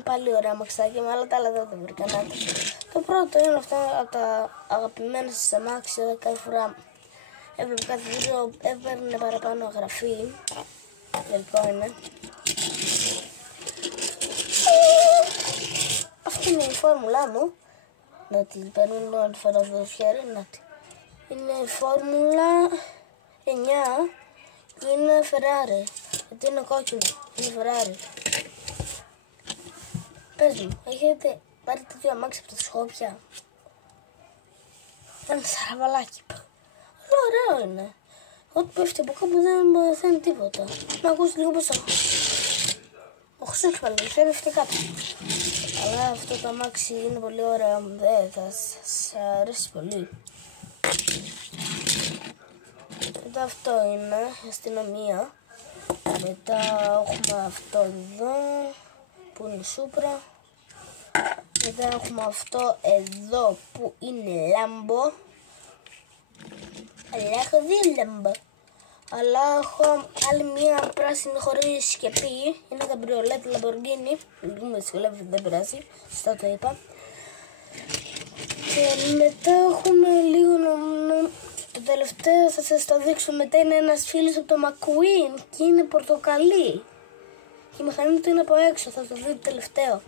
Πάλι ωραία αμαξάκια, αλλά τα άλλα δεν τα βρήκα. Το πρώτο είναι αυτό από τα αγαπημένα σας αμάξια. Κάθε φορά έβλεπε κάθε βίντεο, έπαιρνε παραπάνω γραφή. Λογικό είναι. Αυτή είναι η φόρμουλά μου. Να τη παίρνουν όλη φορά το χέρι. Είναι η φόρμουλα 9 και είναι Ferrari. Γιατί είναι κόκκινο, είναι Ferrari. Πες μου, έχετε πάρει τέτοιο αμάξι από τα Σκόπια? Ένα σαραβαλάκι. Αλλά ωραίο είναι. Ό,τι πέφτει από κάπου δεν μαθαίνει τίποτα. Να ακούσει λίγο πως ο Χρυσός πάλι, δεν πέφτει κάτω. Αλλά αυτό το αμάξι είναι πολύ ωραίο. Θα σας αρέσει πολύ. Μετά αυτό είναι η αστυνομία. Μετά έχουμε αυτό εδώ που είναι Σούπρα. Μετά έχουμε αυτό εδώ που είναι Λάμπο. Αλλά έχω δύο Λάμπο. Αλλά έχω άλλη μία πράσινη χωρίς σκεπή. Είναι καμπριολέτη Λαμποργκίνη. Λίγο με δυσκολεύει, δεν πειράζει. Σωστά το είπα. Και μετά έχουμε λίγο το τελευταίο θα σας το δείξω. Μετά είναι ένας φίλος από το McQueen και είναι πορτοκαλί. Και η μηχανή του είναι από έξω, θα το δείτε τελευταίο.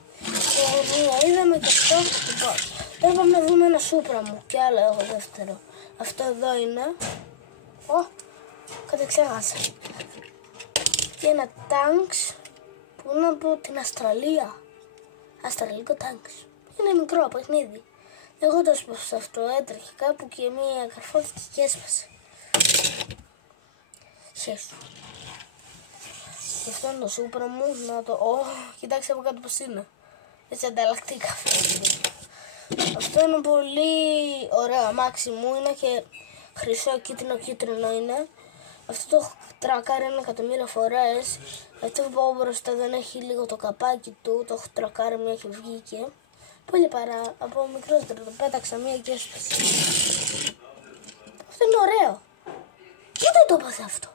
Και είδαμε και αυτό. Λοιπόν, τώρα πάμε να δούμε ένα Σούπρα μου. Και άλλο έχω δεύτερο. Αυτό εδώ είναι. Κάτι ξέχασα. Και ένα τάγκς που είναι από την Αυστραλία. Αυστραλικό τάγκς. Είναι μικρό παιχνίδι. Εγώ το έσπασα αυτό, έτρεχε κάπου και μία καρφώθηκε και έσπασε. Χέσου. Και αυτό είναι το Σούπρα μου, να το... κοιτάξτε από κάτω πως είναι. Έτσι ανταλλακτήκα. Αυτό είναι πολύ ωραίο αμάξι μου, είναι και χρυσό κίτρινο είναι. Αυτό το τρακάρει 1.000.000 φορές. Αυτό που πάω μπροστά δεν έχει λίγο το καπάκι του, το έχω τρακάρει μια και βγήκε. Πολύ παρά, από μικρότερο το πέταξα μία και έσπασε. Αυτό είναι ωραίο. Γιατί το έπαθε αυτό?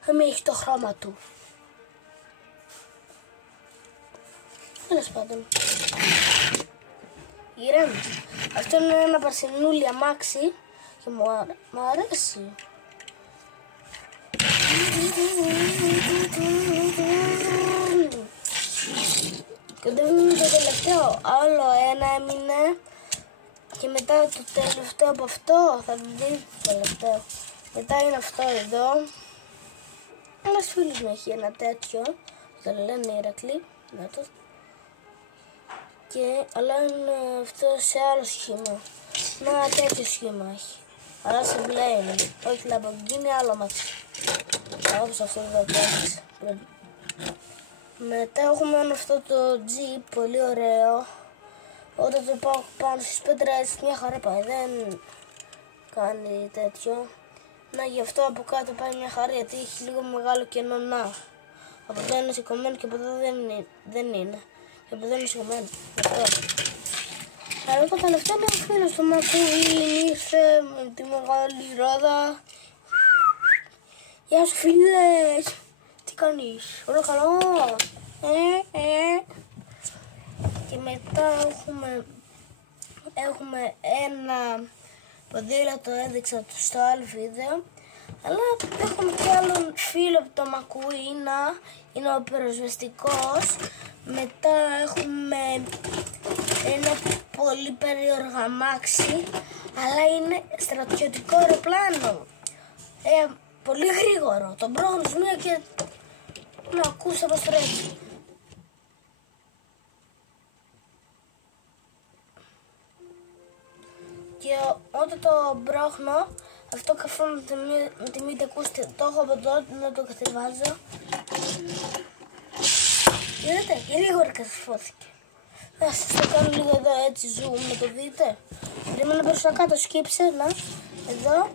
Θα μην έχει το χρώμα του. Τέλος πάντων. Ηρέμη. Αυτό είναι ένα παρσινούλι αμάξι και μου αρέσει. Και δεν είναι το τελευταίο, άλλο ένα έμεινε και μετά το τελευταίο από αυτό θα δείτε το τελευταίο. Μετά είναι αυτό εδώ. Ένας φίλος μου έχει ένα τέτοιο, το λένε Ηρακλή, να το. Και αλλά είναι αυτό σε άλλο σχήμα, ένα τέτοιο σχήμα έχει. Αλλά σε μπλε είναι, όχι Lamborghini, άλλο μάξι. Όπως αυτό εδώ πέρασε πριν. Μετά έχουμε αυτό το Jeep, πολύ ωραίο. Όταν το πάω πάνω στις πέτρες, μια χαρά πάει, δεν κάνει τέτοιο. Να γι' αυτό από κάτω πάει μια χαρά, γιατί έχει λίγο μεγάλο κενό να. Από εδώ είναι σηκωμένο και από εδώ δεν είναι. Και από εδώ είναι σηκωμένο. Αλλά το τελευταίο είναι ο φίλος του McQueen, ήρθε με τη μεγάλη ρόδα. Γεια σου φίλες, τι κάνεις, όλο καλό? Και μετά έχουμε ένα ποδήλατο, έδειξα στο άλλο βίντεο. Αλλά έχουμε και άλλον φίλο από το McQueen, είναι ο πυροσβεστικός. Μετά έχουμε ένα πολύ περίεργο αμάξι, αλλά είναι στρατιωτικό αεροπλάνο. Πολύ γρήγορο, τον πρόχνεις μία και να ακούς πως τρέχει. Και όταν το μπρόχνω, αυτό καφρώνεται με τη μύτη, ακούστε, το έχω από εδώ να το κατεβάζω. Είδατε, γρήγορα κατεβάθηκε. Θα σας το κάνω λίγο εδώ έτσι, zoom, να το δείτε. Περίμενα προς τα κάτω, σκύψε, να, εδώ,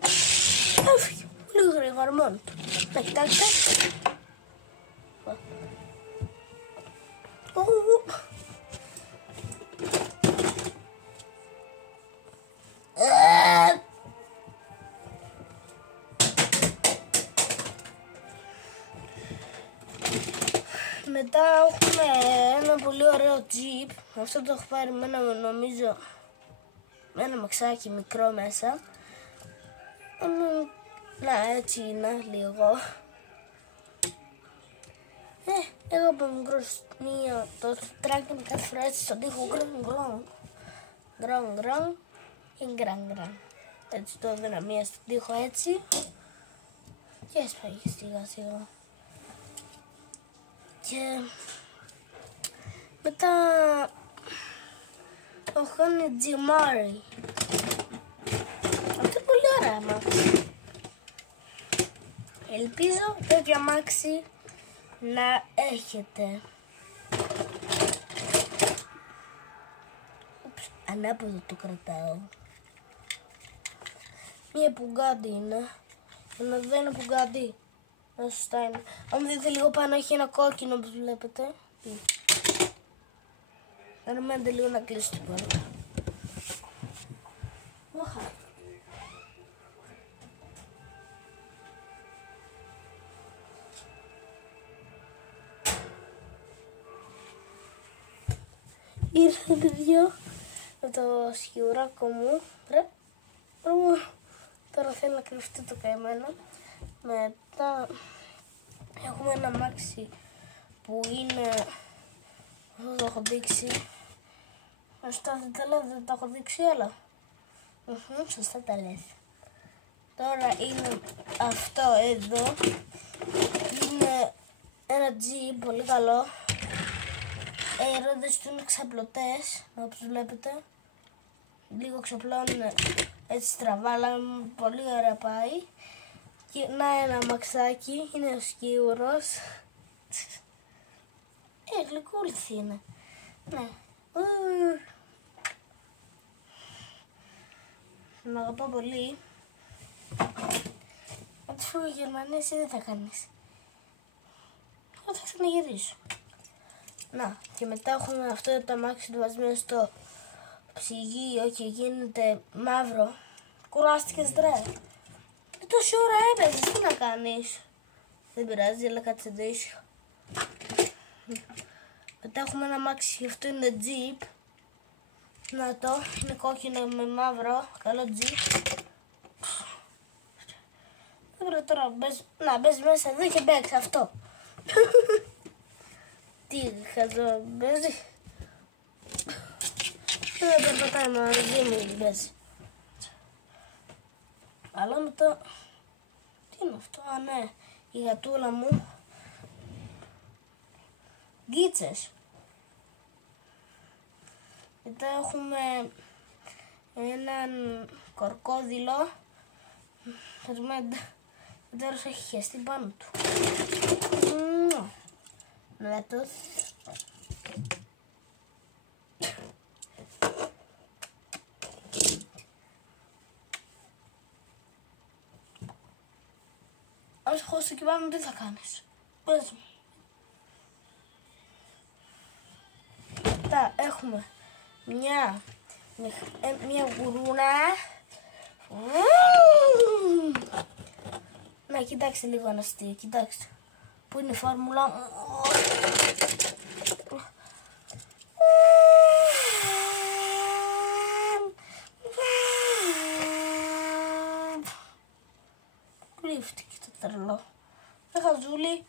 έφυγε. Λίγο γρήγορα μόνο του. Να κοιτάξτε. Μετά έχουμε ένα ένα πολύ ωραίο τζιπ. Αυτό το έχω πάρει με ένα, νομίζω, με ένα μαξάκι μικρό μέσα. Να, έτσι είναι λίγο. Εγώ από μικρός το τράκι με κάθε φορά έτσι στον τοίχο γκρον ή γκραν. Έτσι το έδινα μία στον τοίχο έτσι και έσπαγε σιγά σιγά. Και μετά έχω κάνει τζιμάρι. Αυτό είναι πολύ ωραία αμάξι. Ελπίζω τέτοιο αμάξι να έχετε. Ανάποδο το κρατάω. Μία Bugatti είναι. Ενώ δεν είναι Bugatti. Σωστά είναι. Αν δείτε λίγο πάνω έχει ένα κόκκινο όπως βλέπετε. Περιμένετε λίγο να κλείσω την πόρτα. Ήρθε παιδιά με το σκιουράκο μου. Τώρα θέλει να κρυφτεί το καημένο. Μετά έχουμε ένα αμάξι που είναι, αυτό το έχω δείξει. Σωστά δεν το έχω δείξει όλα. Σωστά τα λες. Τώρα είναι αυτό εδώ. Είναι ένα Jeep πολύ καλό. Οι ρόδες του είναι ξαπλωτές, όπως βλέπετε. Λίγο ξαπλώνουν έτσι στραβά, αλλά πολύ ωραία πάει. Και να ένα αμαξάκι, είναι ο σκιούρος. Γλυκούλης είναι. Ναι. Τον αγαπάω πολύ. Αν τους φύγω Γερμανία, εσύ δεν θα κάνεις. Εγώ θα ξαναγυρίσω. Να, και μετά έχουμε αυτό το αμάξι του βασμένο στο ψυγείο και γίνεται μαύρο. Κουράστηκες ρε. Τόση ώρα έπαιζες, τι να κάνεις. Δεν πειράζει, αλλά κάτσε δίσιο. Μετά έχουμε ένα αμάξι, αυτό είναι Jeep. Να το, είναι κόκκινο με μαύρο, καλό Jeep. Δεν πρέπει τώρα, μπες μέσα εδώ και παίξε αυτό. Τι χαζό παίζει. Δεν περπατάει μαζί μου παίζει. Αλλά μετά, τι είναι αυτό, α ναι, η γατούλα μου. Γκίτσες. Μετά έχουμε έναν κορκόδιλο. Τέλος έχει χεστεί πάνω του. Λέτος. Αν σου χώσει εκεί πάνω, τι θα κάνεις. Πες μου. Μετά έχουμε μια γουρούνα. Να κοιτάξτε λίγο ένα αστείο, κοιτάξτε. Πού είναι η φόρμουλα μου. Κρύφτηκε το τρελό. Χαζούλη.